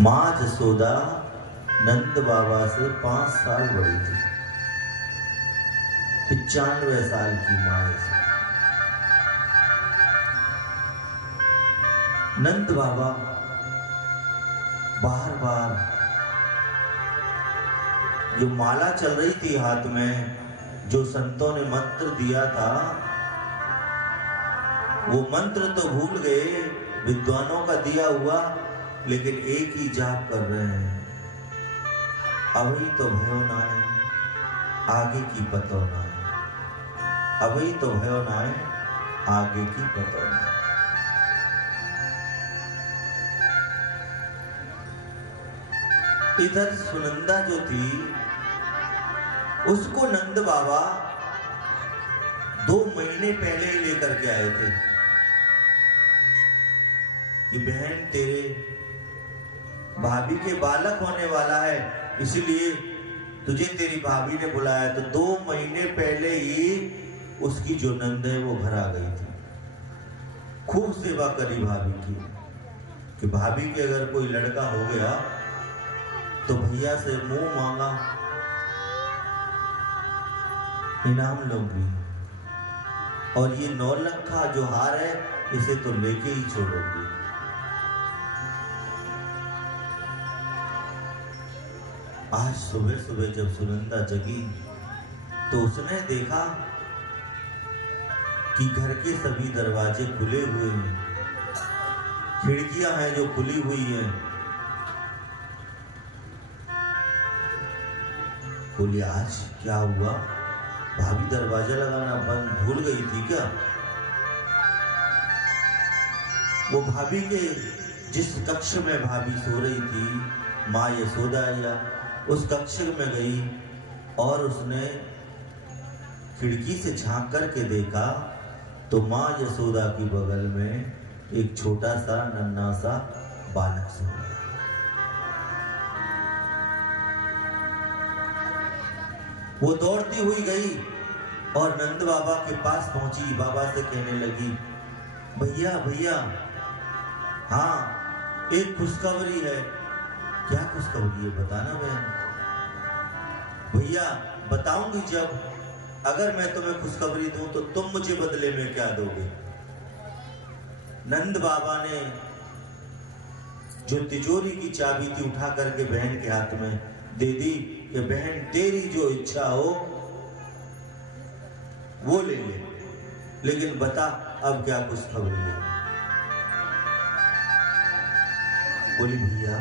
माँ जसोदा नंद बाबा से 5 साल बड़ी थी। 95 साल की माँ जसोदा। नंद बाबा बार बार जो माला चल रही थी हाथ में, जो संतों ने मंत्र दिया था, वो मंत्र तो भूल गए, विद्वानों का दिया हुआ, लेकिन एक ही जाप कर रहे हैं, अभी तो भयो नाय आगे की पतो नाय, अभी तो भयो नाय आगे की पतो नाय। इधर सुनंदा जो थी, उसको नंद बाबा 2 महीने पहले ही लेकर के आए थे कि बहन तेरे भाभी के बालक होने वाला है, इसीलिए तुझे तेरी भाभी ने बुलाया। तो 2 महीने पहले ही उसकी जो नंद है वो घर आ गई थी। खूब सेवा करी भाभी की कि भाभी के अगर कोई लड़का हो गया तो भैया से मुंह मांगा इनाम लूंगी, और ये 9 लखा जो हार है इसे तो लेके ही छोड़ूंगी। आज सुबह सुबह जब सुनंदा जगी तो उसने देखा कि घर के सभी दरवाजे खुले हुए हैं, खिड़कियां हैं जो खुली हुई हैं। बोली आज क्या हुआ, भाभी दरवाजा लगाना बंद भूल गई थी क्या? वो भाभी के जिस कक्ष में भाभी सो रही थी, माँ यशोदा या उस कक्ष में गई और उसने खिड़की से झांक करके देखा तो माँ यशोदा की बगल में एक छोटा सा नन्हा सा बालक सो रहा है। वो दौड़ती हुई गई और नंद बाबा के पास पहुंची, बाबा से कहने लगी, भैया भैया, हाँ एक खुशखबरी है। क्या खुशखबरी है, बताना बहन। भैया बताऊंगी जब, अगर मैं तुम्हें खुशखबरी दूं तो तुम मुझे बदले में क्या दोगे? नंद बाबा ने जो तिजोरी की चाबी थी उठा करके बहन के हाथ में दे दी कि बहन तेरी जो इच्छा हो वो ले ले, लेकिन बता अब क्या खुशखबरी है? बोली भैया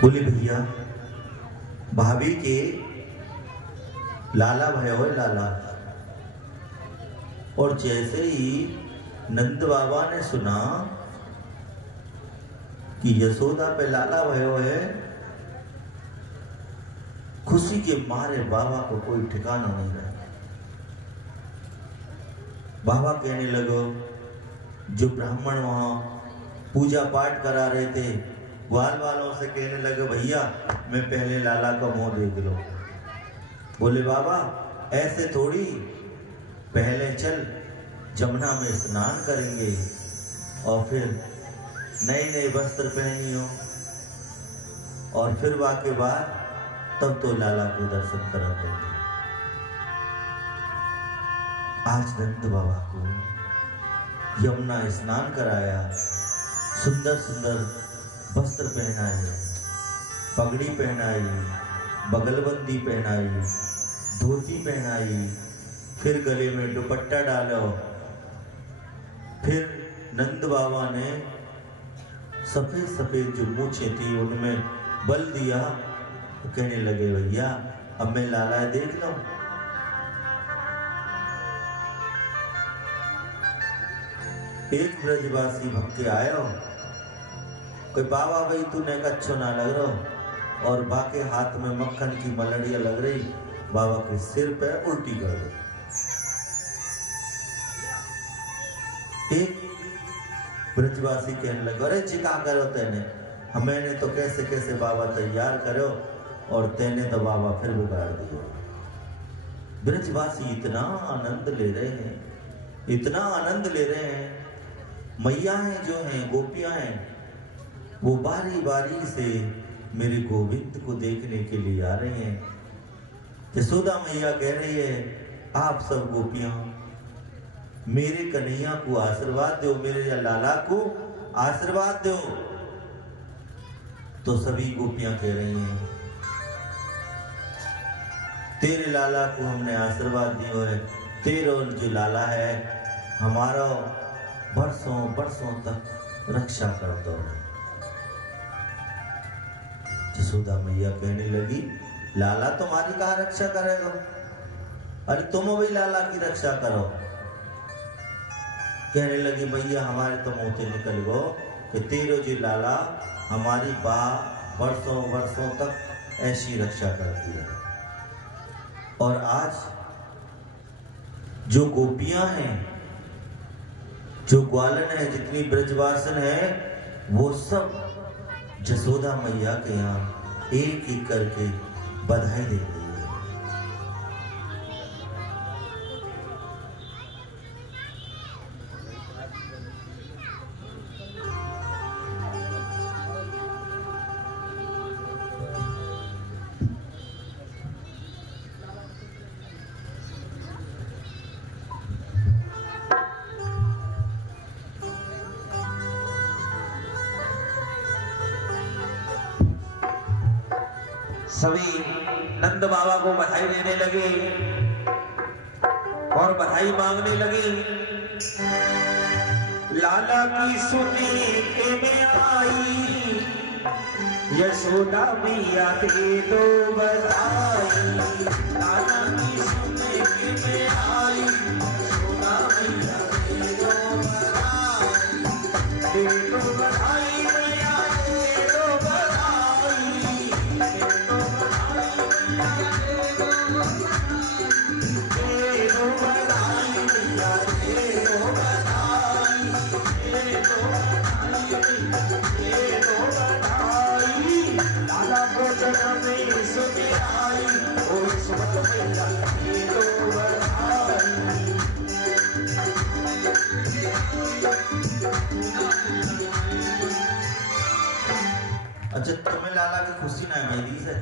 बोले भैया भाभी के लाला भयो है, लाला। और जैसे ही नंद बाबा ने सुना कि यशोदा पे लाला भयो है, खुशी के मारे बाबा को कोई ठिकाना नहीं रहा। बाबा कहने लगो, जो ब्राह्मण वहां पूजा पाठ करा रहे थे ग्वाल वालों से कहने लगे, भैया मैं पहले लाला का मुंह देख लो। बोले बाबा ऐसे थोड़ी, पहले चल जमुना में स्नान करेंगे और फिर नए नए वस्त्र पहनियो और फिर वाके बाद तब तो लाला को दर्शन करा देंगे। आज नंद बाबा को यमुना स्नान कराया, सुंदर सुंदर वस्त्र पहनाए पगड़ी पहनाई, बगलबंदी पहनाई, धोती पहनाई, फिर गले में दुपट्टा डालो। फिर नंद बाबा ने सफेद सफेद जो मूछें थी उनमें बल दिया, तो कहने लगे भैया अब मैं लाला देख लो। एक ब्रजवासी भक्के आयो, कोई बाबा भाई तूने कच्छो ना लग रहो, और बाके हाथ में मक्खन की मलड़िया लग रही, बाबा के सिर पे उल्टी कर दो। एक ब्रजवासी कहने लगे अरे चिका करो तेने, मैंने तो कैसे कैसे बाबा तैयार करो और तेने तो बाबा फिर बिगाड़ दियो। ब्रजवासी इतना आनंद ले रहे हैं, इतना आनंद ले रहे हैं। मैया हैं जो हैं, गोपियां हैं, वो बारी बारी से मेरे गोविंद को देखने के लिए आ रहे हैं। यशोदा मैया कह रही है आप सब गोपियां मेरे कन्हैया को आशीर्वाद दो, मेरे लाला को आशीर्वाद दो। तो सभी गोपियां कह रही हैं तेरे लाला को हमने आशीर्वाद दियो है, तेरा जो लाला है हमारा बरसों बरसों तक रक्षा कर दो। यशोदा मैया कहने लगी लाला तुम्हारी कहाँ रक्षा करेगा, अरे तुम भी लाला की रक्षा करो। कहने लगी भैया हमारे तो मुंह से निकल गो कि तेरो जी लाला हमारी बा वर्षों वर्षों तक ऐसी रक्षा करती है। और आज जो गोपियां हैं, जो ग्वालन है, जितनी ब्रजवासन है, वो सब यशोदा मैया के यहाँ एक एक करके बधाई दे रही है। सभी नंद बाबा को बधाई देने लगे और बधाई मांगने लगे। लाला की सुने के में आई, यशोदा मैया दे दो बधाई। लाला की सुने के में आई, यशोदा मैया दे दो बधाई। दे दो बधाई मैया, दे दो बधाई। अच्छा तुम्हें लाला की खुशी ना है भाई से।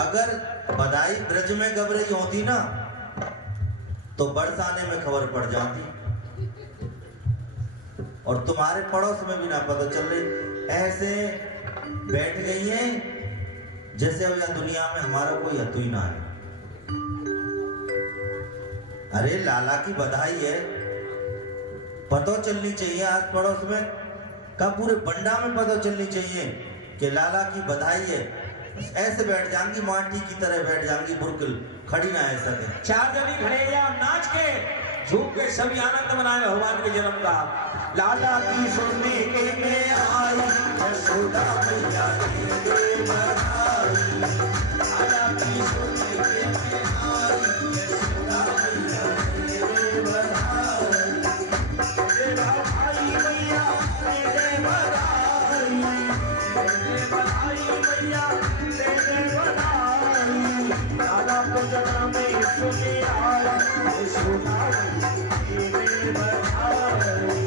अगर बधाई ब्रज में गब रही होती ना तो बरसाने में खबर पड़ जाती और तुम्हारे पड़ोस में भी ना पता चल रही। ऐसे बैठ गई हैं जैसे अब यह दुनिया में हमारा कोई हतु ही ना है। अरे लाला की बधाई है, पता चलनी चाहिए आस पड़ोस में, का पूरे बंडा में पता चलनी चाहिए कि लाला की बधाई है। ऐसे बैठ जाएंगी माटी की तरह बैठ जाएंगी, बिल्कुल खड़ी ना ऐसा दे। चार जनी खड़े या नाच के झूम के सभी आनंद मनाए भगवान के जन्म का। लाला की सुनने के में आई, यशोदा मैया दे दो बधाई। लाला की सुनने के में आई, यशोदा मैया दे दो बधाई। दे बधाई मैया, दे बधाई। दे बधाई मैया, दे बधाई। लाला को जन्म में सुने आई, यशोदा मैया दे बधाई।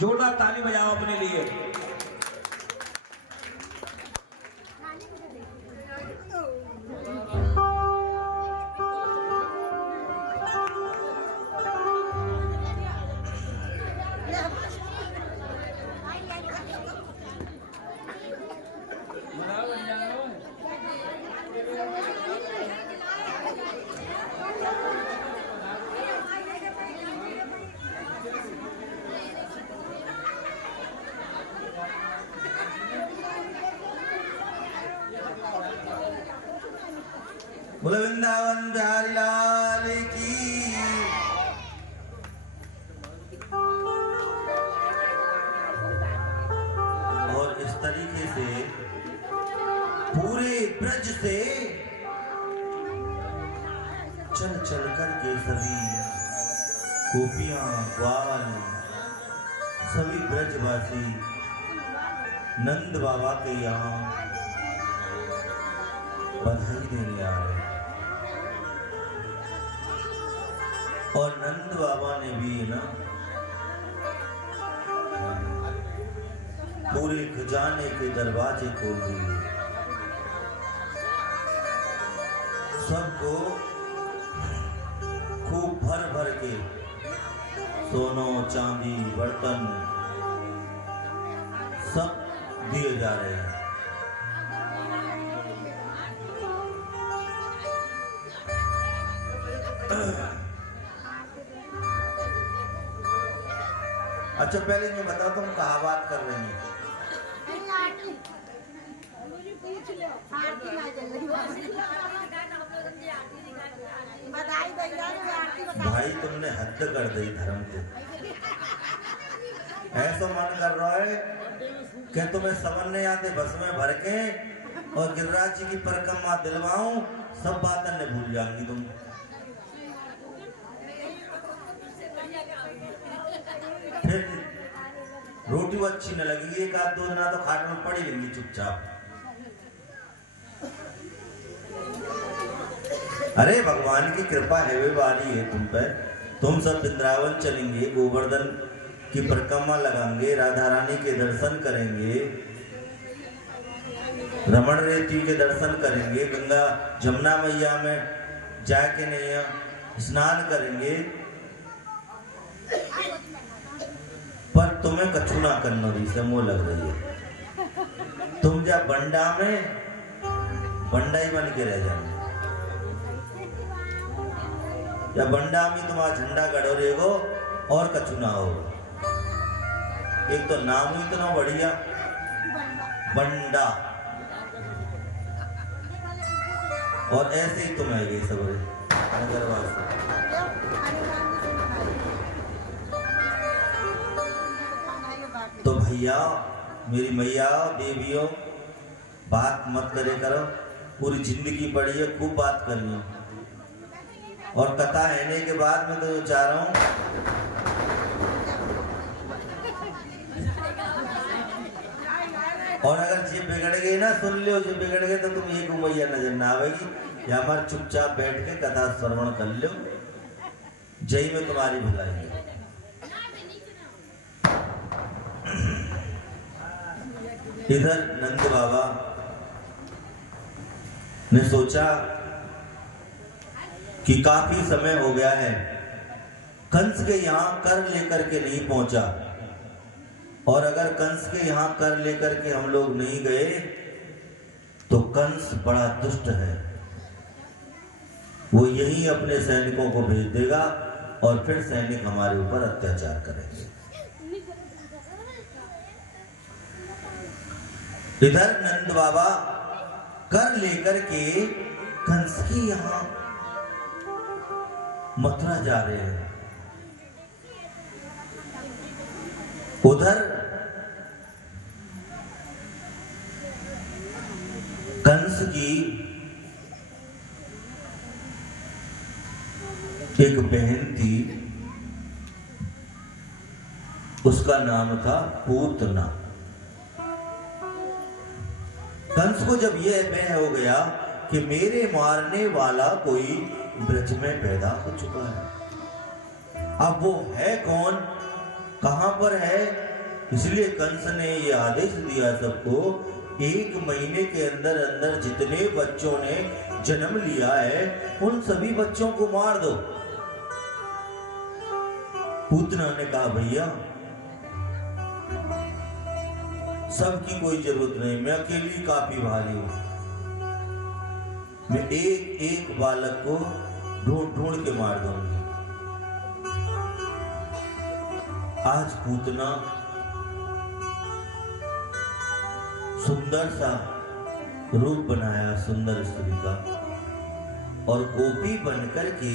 जोरदार ताली बजाओ अपने लिए। बोले वृंदावन बिहारी लाल की। और इस तरीके से पूरे ब्रज से चल चल करके सभी गोपियां ग्वाल सभी ब्रजवासी नंद बाबा के यहाँ बधाई देने आ रहे। और नंद बाबा ने भी ना पूरे खजाने के दरवाजे खोल दिए, सबको खूब भर भर के सोनो चांदी बर्तन सब दिए जा रहे हैं। अच्छा पहले मैं बताता हूँ कहाँ बात कर रहे हैं। भाई तुमने हद कर दी धर्म को। ऐसा मन कर रहा है कि तुम्हें समझ नहीं आते बस में भर के और गिरिराज जी की परिक्रमा दिलवाऊं, सब बातें न भूल जाएंगी तुम। फिर रोटी वो अच्छी न लगेगी, एक आध दो दिन तो खाट में पड़ी लेंगी चुपचाप। अरे भगवान की कृपा है वे वाली है तुम पर। तुम सब वृंदावन चलेंगे, गोवर्धन की परिक्रमा लगाएंगे, राधा रानी के दर्शन करेंगे, रमण रेती के दर्शन करेंगे, गंगा जमुना मैया में जाके नैया स्नान करेंगे, पर तुम्हें कछु ना करना दी से मुँह लग रही है। तुम जा बंडा में बंडा ही बन के रह जाओगे, या बंडा में तुम्हारा झंडा गड़ो रहेगो और कछु ना हो। एक तो नाम ही इतना बढ़िया बंडा, और ऐसे ही तुम आएगी सब। नगरवासी। तो भैया, मेरी मैया, देवियों, बात मत करे करो, पूरी जिंदगी पड़ी है, खूब बात करियो। और कथा रहने के बाद मैं तो चाह रहा हूँ और अगर जे बिगड़ गई ना, सुन लियो, जे बिगड़ गए तो तुम एक मैया नजर ना आवेगी, या हमारे चुपचाप बैठ के कथा श्रवण कर लो, जय में तुम्हारी भलाई है। इधर नंद बाबा ने सोचा कि काफी समय हो गया है, कंस के यहां कर लेकर के नहीं पहुंचा, और अगर कंस के यहां कर लेकर के हम लोग नहीं गए तो कंस बड़ा दुष्ट है, वो यही अपने सैनिकों को भेज देगा और फिर सैनिक हमारे ऊपर अत्याचार करेंगे। इधर नंद बाबा कर लेकर के कंस की यहां मथुरा जा रहे हैं। उधर कंस की एक बहन थी, उसका नाम था पूतना। कंस को जब यह भय हो गया कि मेरे मारने वाला कोई ब्रज में पैदा हो चुका है, अब वो है कौन, कहां पर है, इसलिए कंस ने ये आदेश दिया सबको, 1 महीने के अंदर अंदर जितने बच्चों ने जन्म लिया है उन सभी बच्चों को मार दो। पूतना ने कहा भैया सबकी कोई जरूरत नहीं, मैं अकेली काफी भारी हूं, मैं एक एक बालक को ढूंढ ढूंढ के मार दूंगी। आज पूतना सुंदर सा रूप बनाया, सुंदर स्त्री का, और गोपी बनकर के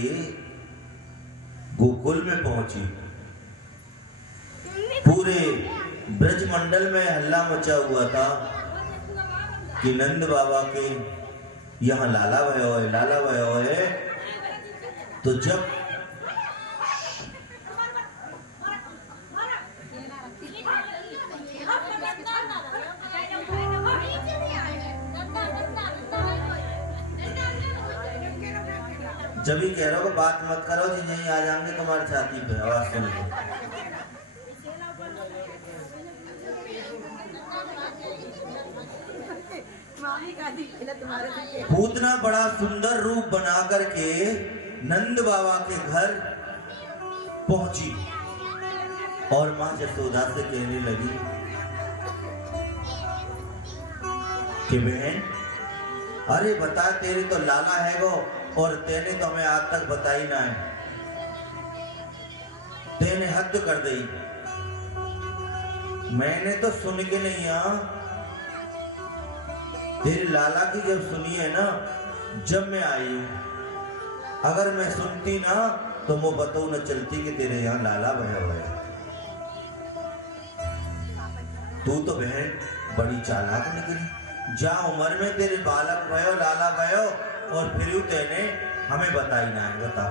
गोकुल में पहुंची। पूरे ब्रजमंडल में हल्ला मचा हुआ था कि नंद बाबा के यहाँ लाला भयो है, लाला भयो है। तो जब ही कह रहा हो बात मत करो जी, नहीं आ जाएंगे तुम्हारी छाती पे, आवाज सुन लो। पूतना बड़ा सुंदर रूप बना करके नंद बाबा के घर पहुंची और मां यशोदा से कहने लगी कि बहन, अरे बता, तेरे तो लाला है वो, और तेने तो हमें आज तक बताई ना है, तेने हद कर दी, मैंने तो सुन के नहीं आ, तेरे लाला की जब सुनी है ना, जब मैं आई हूं, अगर मैं सुनती ना तो वो बताऊ न चलती कि तेरे यहाँ लाला भया हुआ है। तू तो बहन बड़ी चालाक निकली, जा उम्र में तेरे बालक भयो, लाला भयो, और फिर तेने हमें बताई ना है, बता।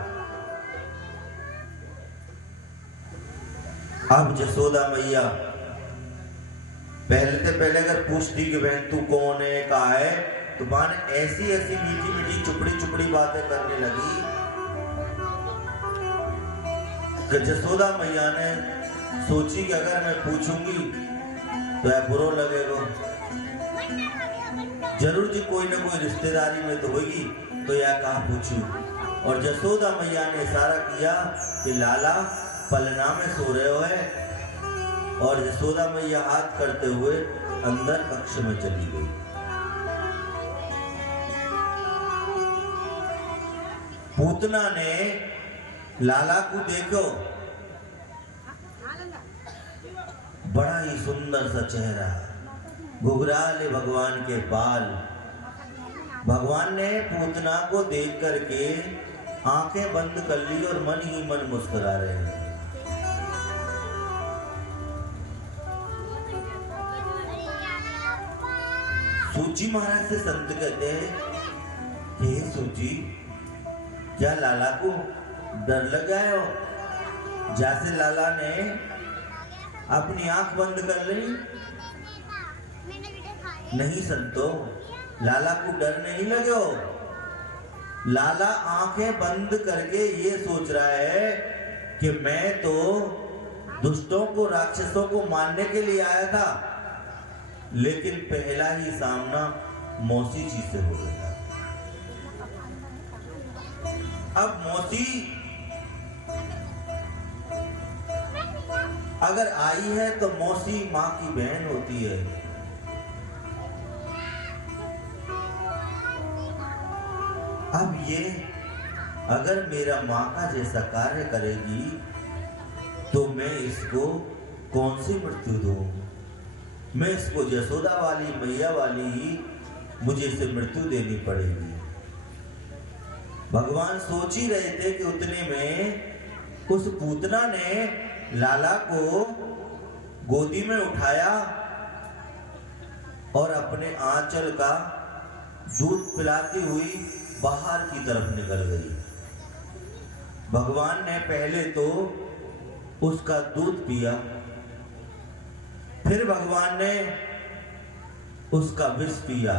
अब यशोदा मैया पहले अगर पूछती कि बहन तू कौन है, कहा है, तो मां ने ऐसी ऐसी मीठी मीठी चुपड़ी चुपड़ी बातें करने लगी कि यशोदा मैया ने सोची कि अगर मैं पूछूंगी तो यह बुरा लगेगा, जरूर जी कोई ना कोई रिश्तेदारी में तो होगी, तो यह कहा पूछूं। और यशोदा मैया ने इशारा किया कि लाला पलना में सो रहे हो, और यशोदा मैया हाथ करते हुए अंदर कक्ष में चली गई। पूतना ने लाला को देखो, बड़ा ही सुंदर सा चेहरा, घुघराले भगवान के बाल। भगवान ने पूतना को देख करके आंखें बंद कर ली और मन ही मन मुस्कुरा रहे हैं। सूची महाराज से संत कहते हैं कि हे सूची, क्या लाला को डर लगा है? जैसे लाला ने अपनी आंख बंद कर ली। नहीं संतो, लाला को डर नहीं लगे। लाला आंखें बंद करके ये सोच रहा है कि मैं तो दुष्टों को, राक्षसों को मारने के लिए आया था, लेकिन पहला ही सामना मौसी जी से हो गया। अब मौसी अगर आई है तो मौसी माँ की बहन होती है। अब ये अगर मेरा माँ का जैसा कार्य करेगी तो मैं इसको कौन सी मृत्यु दूं? मैं इसको यशोदा वाली, मैया वाली ही मुझे इसे मृत्यु देनी पड़ेगी। भगवान सोच ही रहे थे कि उतने में उस पूतना ने लाला को गोदी में उठाया और अपने आंचल का दूध पिलाती हुई बाहर की तरफ निकल गई। भगवान ने पहले तो उसका दूध पिया, फिर भगवान ने उसका विष पिया।